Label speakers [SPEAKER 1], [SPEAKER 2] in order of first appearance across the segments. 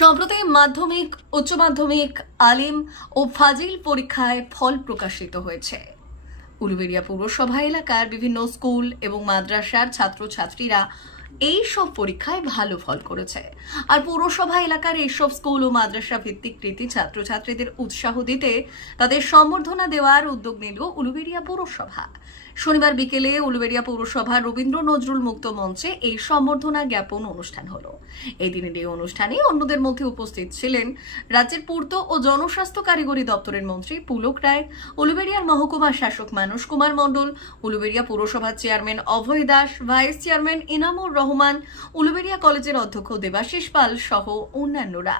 [SPEAKER 1] সম্প্রতি মাধ্যমিক, উচ্চ মাধ্যমিক, আলিম ও ফাজিল পরীক্ষায় ফল প্রকাশিত হয়েছে। উলুবেড়িয়া পৌরসভা এলাকার বিভিন্ন স্কুল এবং মাদ্রাসার ছাত্রছাত্রীরা এই সব পরীক্ষায় ভালো ফল করেছে। আর পৌরসভা এলাকার এইসব স্কুল ও মাদ্রাসা ভিত্তিক কৃতি ছাত্রছাত্রীদের উৎসাহ দিতে তাদের সম্বর্ধনা দেওয়ার উদ্যোগ নিল উলুবেড়িয়া পৌরসভা। শনিবার বিকেলে উলুবেড়িয়া পৌরসভার রবীন্দ্র নজরুল মুক্ত মঞ্চে এই সম্বর্ধনা জ্ঞাপন অনুষ্ঠান হলো। এই দিনের এই অনুষ্ঠানে অন্যদের মধ্যে উপস্থিত ছিলেন রাজ্যের পূর্ত ও জনস্বাস্থ্য কারিগরি দপ্তরের মন্ত্রী পুলক রায়, উলুবেড়িয়ার মহকুমা শাসক মানুষ কুমার মণ্ডল, উলুবেড়িয়া পৌরসভার chairman Abhay Das, vice chairman Inamur Rahman, Uluberia কলেজের অধ্যক্ষ দেবাশিস পাল সহ অন্যান্যরা।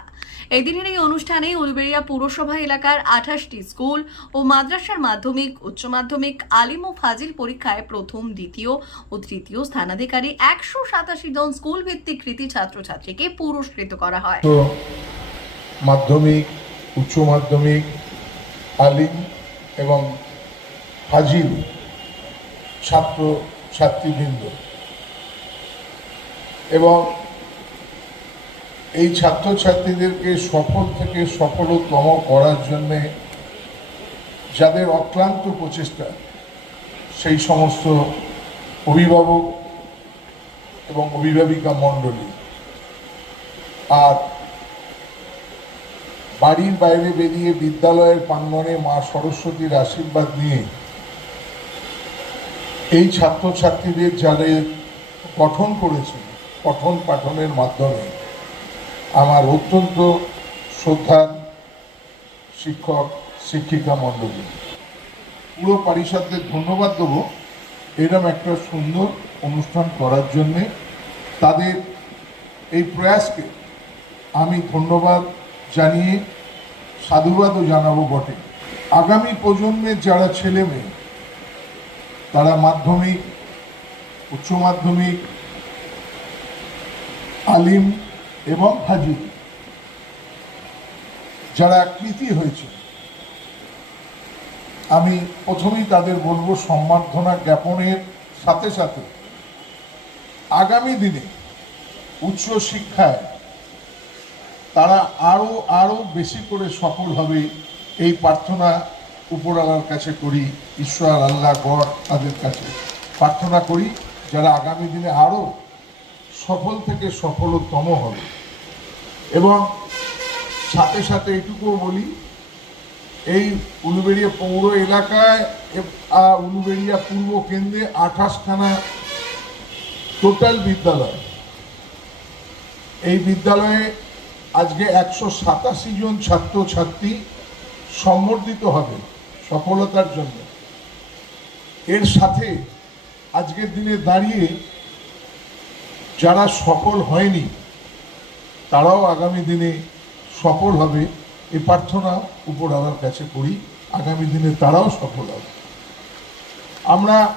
[SPEAKER 1] এদিনের এই অনুষ্ঠানে উলুবেড়িয়া পৌরসভা এলাকার আঠাশটি স্কুল ও মাদ্রাসার মাধ্যমিক, উচ্চ মাধ্যমিক, আলিম ও ফাজিল পরীক্ষায় প্রথম, দ্বিতীয় ও তৃতীয় স্থানাধিকারী একশো সাতাশি জন স্কুল ভিত্তিক কৃতি ছাত্রছাত্রীকে পুরস্কৃত করা হয়।
[SPEAKER 2] মাধ্যমিক, উচ্চ মাধ্যমিক, আলিম এবং ফাজিল ছাত্র ছাত্রীবৃন্দ এবং এই ছাত্রছাত্রীদেরকে সফল থেকে সফলতম করার জন্যে যাদের অক্লান্ত প্রচেষ্টা সেই সমস্ত অভিভাবক এবং অভিভাবিকা মণ্ডলী। আর বাড়ির বাইরে বেরিয়ে বিদ্যালয়ের প্রাঙ্গণে মা সরস্বতীর আশীর্বাদ নিয়ে এই ছাত্রছাত্রীদের যাদের গঠন করেছে, পঠন পাঠনের মাধ্যমে আমার অত্যন্ত শ্রদ্ধার শিক্ষক, শিক্ষিকা মণ্ডলী। পুরো পারিষদদের ধন্যবাদ দেবো। এরম একটা সুন্দর অনুষ্ঠান করার জন্যে। তাদের এই প্রয়াসকে আমি ধন্যবাদ জানিয়ে সাধুবাদও জানাব বটে। আগামী প্রজন্মের যারা ছেলে মেয়ে, তারা মাধ্যমিক, উচ্চ মাধ্যমিক, আলিম এবং হাজির যারা কৃতি হয়েছে আমি প্রথমেই তাদের বলব সম্বর্ধনা জ্ঞাপনের সাথে সাথে আগামী দিনে উচ্চ শিক্ষায় তারা আরও আরও বেশি করে সফল হবে এই প্রার্থনা উপরওয়ালার কাছে করি, ঈশ্বর আল্লাহ গড় তাদের কাছে। প্রার্থনা করি যারা আগামী দিনে আরও সফল থেকে সফলতম হবে। এবং সাথে সাথে এটুকুও বলি এই উলুবেড়িয়া পৌর এলাকায় উলুবেড়িয়া পূর্ব কেন্দ্রে আঠাশখানা টোটাল বিদ্যালয়। এই বিদ্যালয়ে আজকে একশো সাতাশি জন ছাত্র ছাত্রী সম্বর্ধিত হবে সফলতার জন্য। এর সাথে আজকের দিনে দাঁড়িয়ে যারা সফল হয়নি, তারাও আগামী দিনে সফল হবে। এই প্রার্থনা উপরওয়ালার কাছে করি। আগামী দিনে তারাও সফল হবে। আমরা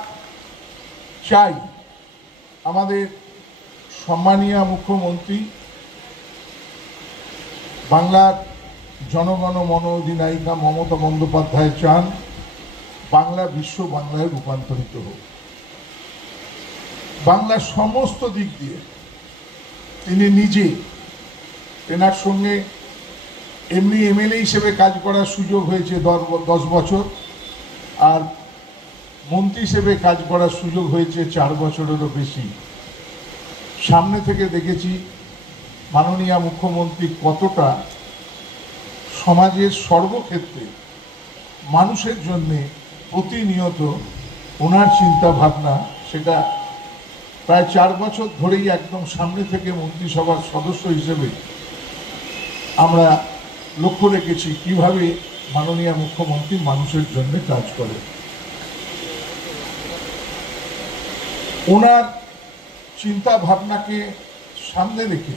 [SPEAKER 2] চাই আমাদের সম্মানীয় মুখ্যমন্ত্রী, বাংলার জনগণ মন অধিনায়িকা মমতা বন্দ্যোপাধ্যায় চান, বাংলা বিশ্ব বাংলায় রূপান্তরিত হোক। বাংলার সমস্ত দিক দিয়ে তিনি নিজে, তেনার সঙ্গে এমনি এমএলএ হিসেবে কাজ করার সুযোগ হয়েছে দশ বছর। আর মন্ত্রী হিসেবে কাজ করার সুযোগ হয়েছে চার বছরেরও বেশি। সামনে থেকে দেখেছি মাননীয় মুখ্যমন্ত্রী কতটা সমাজের সর্বক্ষেত্রে মানুষের জন্যে প্রতিনিয়ত ওনার চিন্তা ভাবনা সেটা প্রায় চার বছর ধরেই একদম সামনে থেকে মন্ত্রিসভার সদস্য হিসেবে আমরা লক্ষ্য রেখেছি কীভাবে মাননীয় মুখ্যমন্ত্রী মানুষের জন্য কাজ করে। ওনার চিন্তা ভাবনাকে সামনে রেখে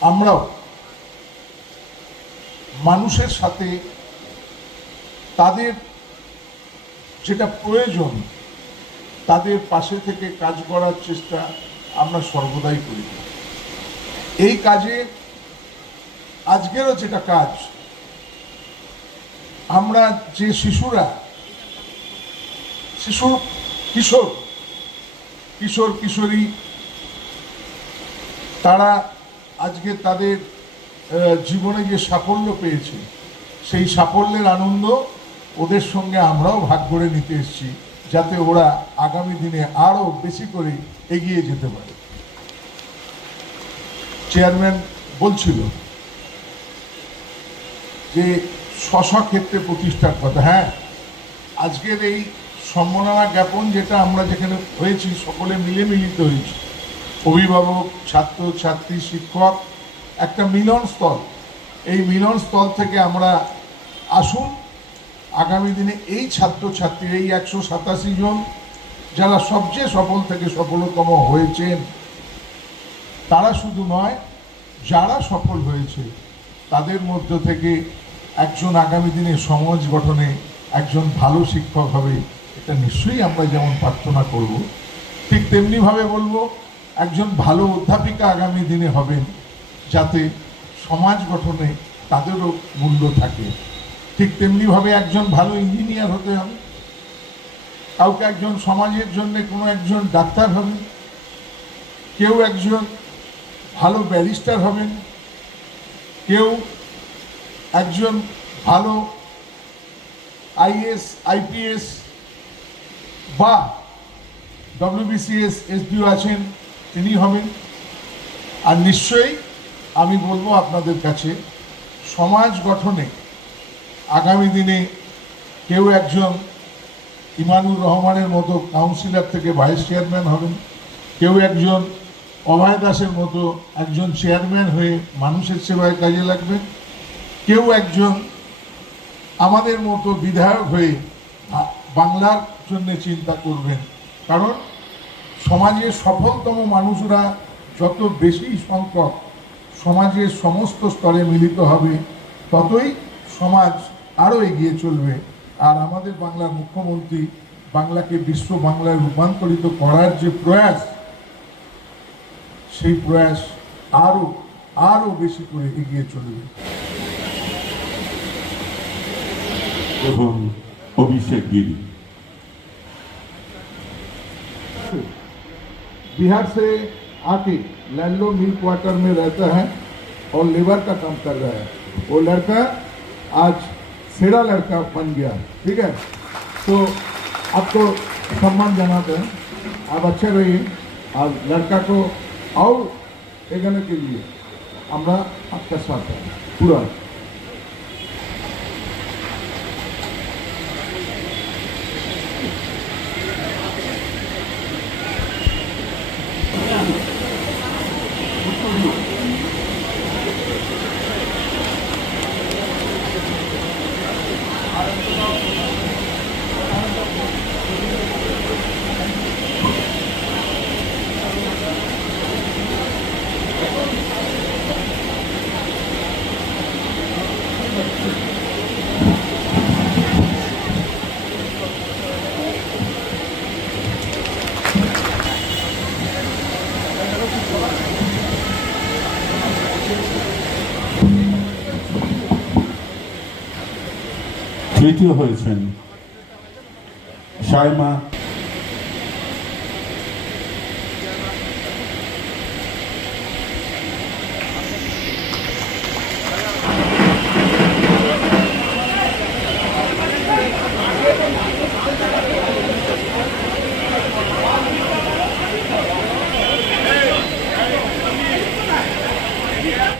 [SPEAKER 2] আমরাও মানুষের সাথে তাদের যেটা প্রয়োজন, তাদের পাশে থেকে কাজ করার চেষ্টা আমরা সর্বদাই করি। এই কাজে আজকেরও যেটা কাজ আমরা যে শিশুরা, শিশু, কিশোর কিশোর, কিশোরী, তারা আজকে তাদের জীবনে যে সাফল্য পেয়েছে, সেই সাফল্যের আনন্দ ওদের সঙ্গে আমরাও ভাগ করে নিতে এসেছি, যাতে ওরা আগামী দিনে আরও বেশি করে এগিয়ে যেতে পারে। চেয়ারম্যান বলছিল যে ক্ষেত্রে প্রতিষ্ঠার কথা হ্যাঁ। আজকের এই সম্মাননা জ্ঞাপন যেটা আমরা যেখানে হয়েছি, সকলে মিলে মিলিত হয়েছি। অভিভাবক, ছাত্র, ছাত্রী, শিক্ষক, একটা মিলন স্থল। এই মিলন স্থল থেকে আমরা আসুন। আগামী দিনে এই ছাত্র ছাত্রী এই একশো সাতাশি জন যারা সবচেয়ে সফল থেকে সফলতম হয়েছেন, তারা শুধু নয়, যারা সফল হয়েছে, তাদের মধ্য থেকে একজন আগামী দিনে সমাজ গঠনে একজন ভালো শিক্ষক হবে, এটা নিশ্চয়ই আমরা যেমন প্রার্থনা করব, ঠিক তেমনিভাবে বলব, একজন ভালো অধ্যাপিকা আগামী দিনে হবেন যাতে সমাজ গঠনে তাদেরও মূল্য থাকে। ঠিক তেমনিভাবে একজন ভালো ইঞ্জিনিয়ার হতে হবে। কাউকে একজন সমাজের জন্য কোনো একজন ডাক্তার হবেন। কেউ একজন ভালো ব্যারিস্টার হবেন। কেউ একজন ভালো আইএস, আইপিএস বা ডব্লিউবিসিএস এসডিও আছেন, তিনি হবেন। আর নিশ্চয়ই আমি বলব আপনাদের কাছে, সমাজ গঠনে আগামী দিনে কেউ একজন ইমানুর রহমানের মতো কাউন্সিলর থেকে ভাইস চেয়ারম্যান হবেন, কেউ একজন অভয় দাসের মতো একজন চেয়ারম্যান হয়ে মানুষের সেবায় কাজে লাগবেন কেউ একজন আমাদের মতো বিধায়ক হয়ে বাংলার জন্য চিন্তা করবেন। কারণ সমাজের সফলতম মানুষরা যত বেশি সংখ্যক সমাজের সমস্ত স্তরে মিলিত হবে, ততই সমাজ আরও এগিয়ে চলবে। আর আমাদের বাংলার মুখ্যমন্ত্রী বাংলাকে বিশ্ব বাংলায় রূপান্তরিত করার যে প্রয়াস, সেই প্রয়াস আরও আরও বেশি করে এগিয়ে চলবে।
[SPEAKER 3] এবং অভিষেক গিরি
[SPEAKER 2] बिहार से आके लैंडो मिल क्वार्टर में रहता है और लेबर का काम कर रहा है वो लड़का आज सेरा लड़का बन गया ठीक है तो आपको सम्मान जनाते हैं आप अच्छे रहिए और लड़का को और एगाने के लिए আমরা आपका साथ है
[SPEAKER 3] তৃতীয় হয়েছেন সাইমা